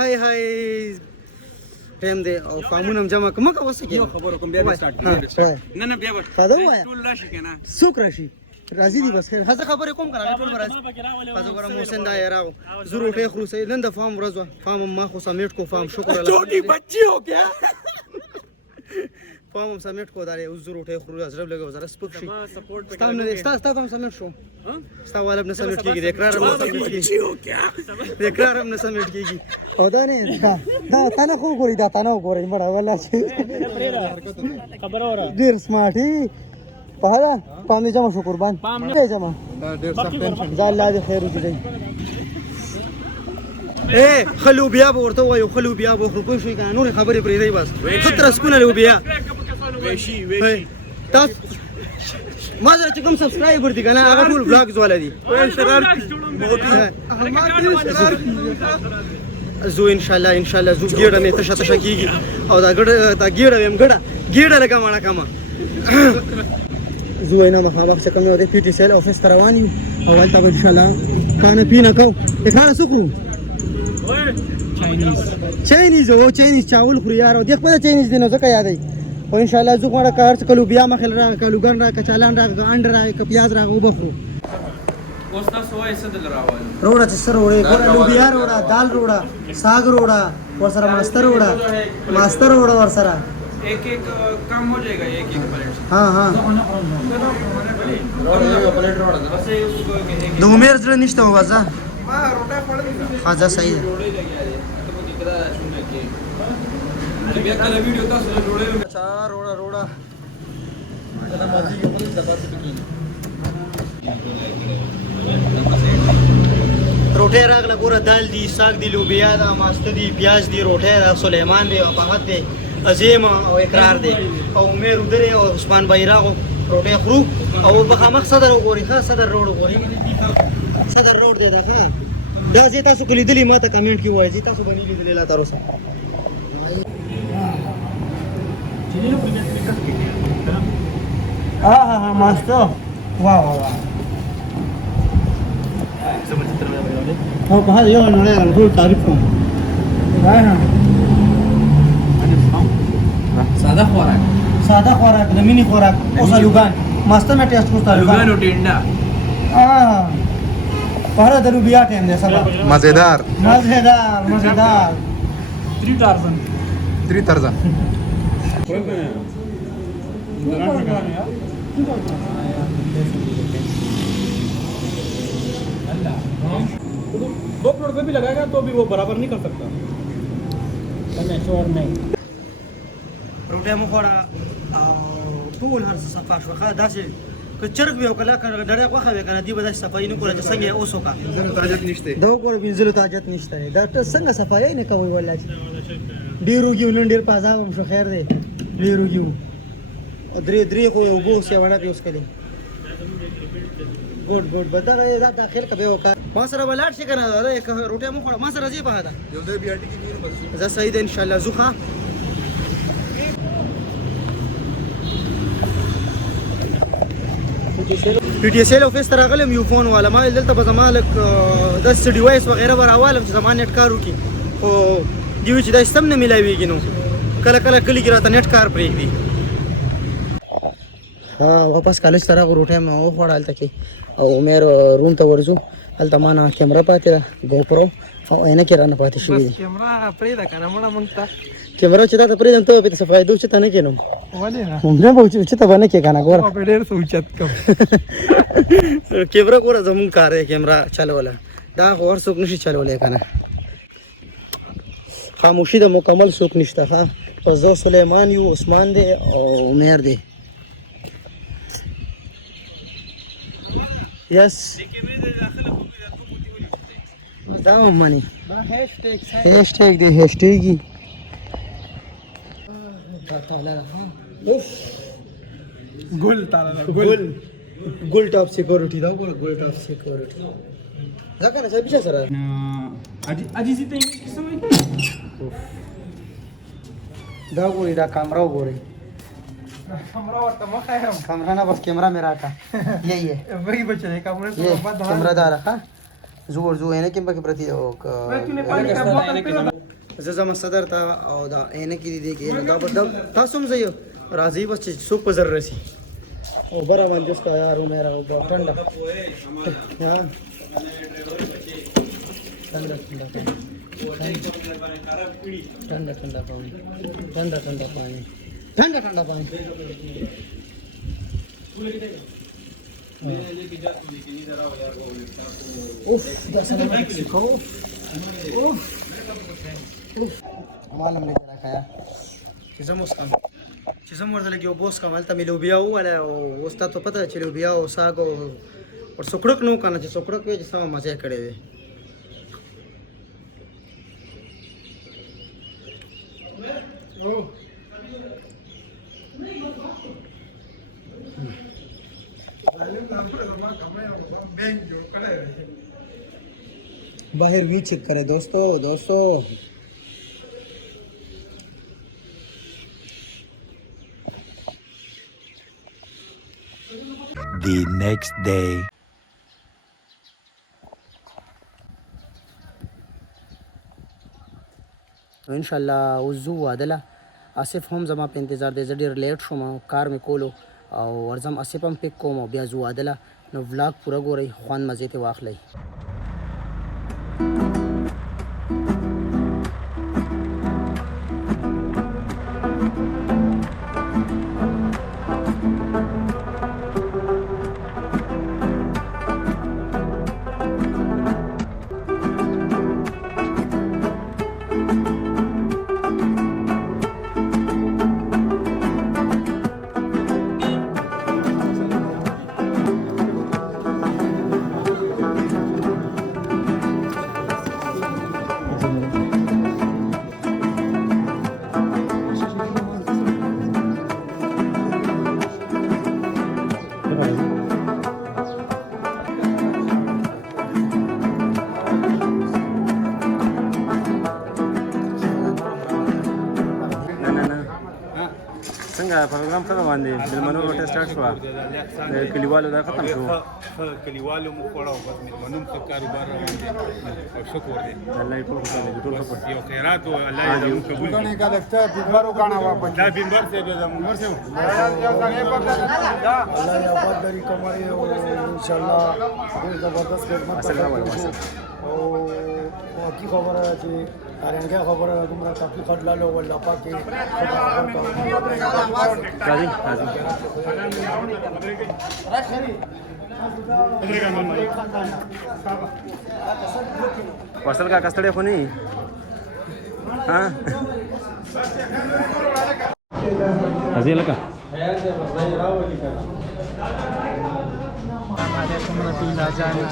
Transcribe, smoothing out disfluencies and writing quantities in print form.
هاي ټیم دی او فامونه جمع کوم کا وسه کې خبرو کوم بیا سٹارټ نه بیا ټول راشي کنه څوک راشي راځي دي بس خزه خبرې کوم کړه ټول راځي خزه ګره محسن دا یراو ضرور ټه خروسه نن د فام ورځ فام ما خو سمیټ کو فام شکر الله छोटी बच्ची हो क्या فام سمیټ کو داري ضرور ټه خروسه زړه لګو زره سپک شي ستاسو نه ستاسو هم سمیټ شو ستاسو والب نه سمیټ کیږي د اقرار هم سمیټ کیږي د اقرار هم نه سمیټ کیږي او دا نه دا تنه خو ګوري دا تنه ګوري مړه ولا شي خبر اورا ډیر سمارټي په هغه پام دې جمع شو قربان پام نه جمع دا ډیر سخت ټینشن دا الله دې خیر وکړي اے خلو بیا ورته وایو خلو بیا به خو کوی شي کنه نور خبرې پرې دی بس خطر سکونه له بیا ویشي تاسو ما زه چې کوم سبسکرایبر دي کنه هغه ټول بلاګز والا دي زو ان شاء الله زو ګیړه مې تشه کیږي او دا ګیړه ويم ګیړه لګه ماړه کما زو اینا مخابخ څخه نو د پی ټی سیل افیس روان یو او ولته ان شاء الله کانه پینا کو ښه سکو چاینیز چاول خوري یار او د خپل چاینیز دینو ځکه یادای او ان شاء الله زو غواړم کار څه کلو بیا مخل را کلوګان را کچالان را انډ را پیاز را وبخرو اوس تاسو وایي څه دل راوړل روړه چې سره وړي کلو بیا روړه دال روړه ساګ روړه ورسره ماستر روړه ورسره एक काम हो जाएगा एक प्लेट हाँ प्लेट रोड़ा बस दो उमेर जरा निश्चित होगा जा हां रोटा पड़ हां जा सही है रोड़े लगे यार तो वो दिख रहा है सुनने के अभी कल वीडियो था सो रोड़े अच्छा रोड़ा रोटे रागला पूरा दाल दी साग दी लोबिया दा मस्त दी प्याज दी रोटे दा सुलेमान दी वफात दे عظیم او اقرار دی او مې رودري او عثمان بایراغو روټي خرو او بخامخ صدر وګوري ښه صدر روډ وګوري صدر روډ دی دا ښه دا زه تاسو کلی دلی ماته کمنټ کې وایي تاسو باندې لیدل لا تر اوسه ها ماستر واو او په هغه یو نه ټول تعریف کوم सादा खोराक जमीनी खोराक ओसा लुगान मस्त में टेस्ट करता लुगान टिंडा पहला दरु बिया टेम दे सब मजेदार 3000 दो फ्लोर पे भी लगाएगा तो भी वो बराबर नहीं कर सकता नहीं روټه مو خورا او ټول هر څه صفا شو خا داسې که چرګ ویو کله ډېر خوخه وی کنه دی به داسې صفای نه کوله چې څنګه اوسو کا تاجت نشته دا وګور بنزلو تاجت نشته دا څنګه صفای نه کوي ولای ډیرو کیو نن ډیر پازا هم شو خیر دی ډیرو کیو درې خو یو بو سی وړه پیوس کړي ګډ بدغه دا داخل کبه وکړه ما سره بلاټ شي کنه دا روټه مو خورا ما سره زی په دا یو دې بیا ټکی نیو بس زه صحیح ده ان شاء الله زوخه پی ټی سیل افیس تر غلم یو فون والا ما دلته په زمالک د ډیوایس وغیرہ ورالم چې زمان نت کار وکي او دیو چې د سیستم نه ملایويږي نو کله کلی کې راته نت کار پرې دی ها واپس کالج تر غروټه ما او خړال تکي او مې روم ته ورزو هلته معنا کیمرا پاتې را ګوپرو او عینه کې رانه پاتې شوې دي کیمرا پرې دا کنه مونږ ته کیمرا چې تا پرې دم ته په څه فائدو چې ته نه کینم ولې نه مونږ به چې ته باندې کې کنه ګور په ډېر سوچت کم کیمرا ګور زمون کار دی کیمرا چلوله دا اور څوک نشي چلولای کنه خاموشي د مکمل څوک نشته ها پس زو سليمان یو عثمان دی او عمر دی یس دا مانی هاشتاگ دی هاشتاگی ګل تعالی ګل ټاپ سکیورټي دا ګل ټاپ سکیورټي دا کنه څه بيچا سره اجي سي ته انګلیش کې سمې دا ګوري دا کیمرا وګوري کیمرا ورته مخه هم کیمرا نه بس کیمرا میرا کا یہی ہے وہی بچے کیمرا کیمرا دار ها زور عینه کې پکې پرتی او زه زما صدر ته او دا عینه کې دي کې نو دا بدل تاسو هم زيو راځي بس چې څوک په زر رسی او برا باندې اس کا یار میرا ټنډه ها ټنډه पानी उफ मालूम नहीं चला खाया चीज़म वर्दले कि वो बोस का मालता मिलो बिया हुआ है उसका तो पता है चलो बिया हो सागो और सुकड़क नो करना चाहिए सुकड़क पे जिसमें मजे करे हुए बाहर भी चेक करे दोस्तों The next day. इंशाल्लाह उज़ू वादला आसिफ हम जमा पे इंतज़ार दे जड़ी लेट शो मा कार में कोलो और वर्जम आसिफ हम पिक को बिया जू वादला नो व्लॉग पूरा गो रही ख्वान मजे ते वाखलाई प्रोग्राम ختم باندې ملمنو روټه سٹارټ شو کلیوالو دا ختم شو کلیوالو مو خوړو بس ملمنو څه کاروبار روان دي او شکر دې الله یې ټول خدای دې ټول خبر یو خیرات او الله یې زموږ قبول کړي دا لکه بیمارو غاڼه واپس دا بیمار څه به زموږ ورسه الله یې آباد لري کمای او ان شاء الله ډېر زبردست خدمت او کی خبره چې ارنګه خبره کومه تکلیف خدلاله ولا پاکي راځي وصل کا کستړې خو نه ها راځي لکه عليكم رسول الله جاني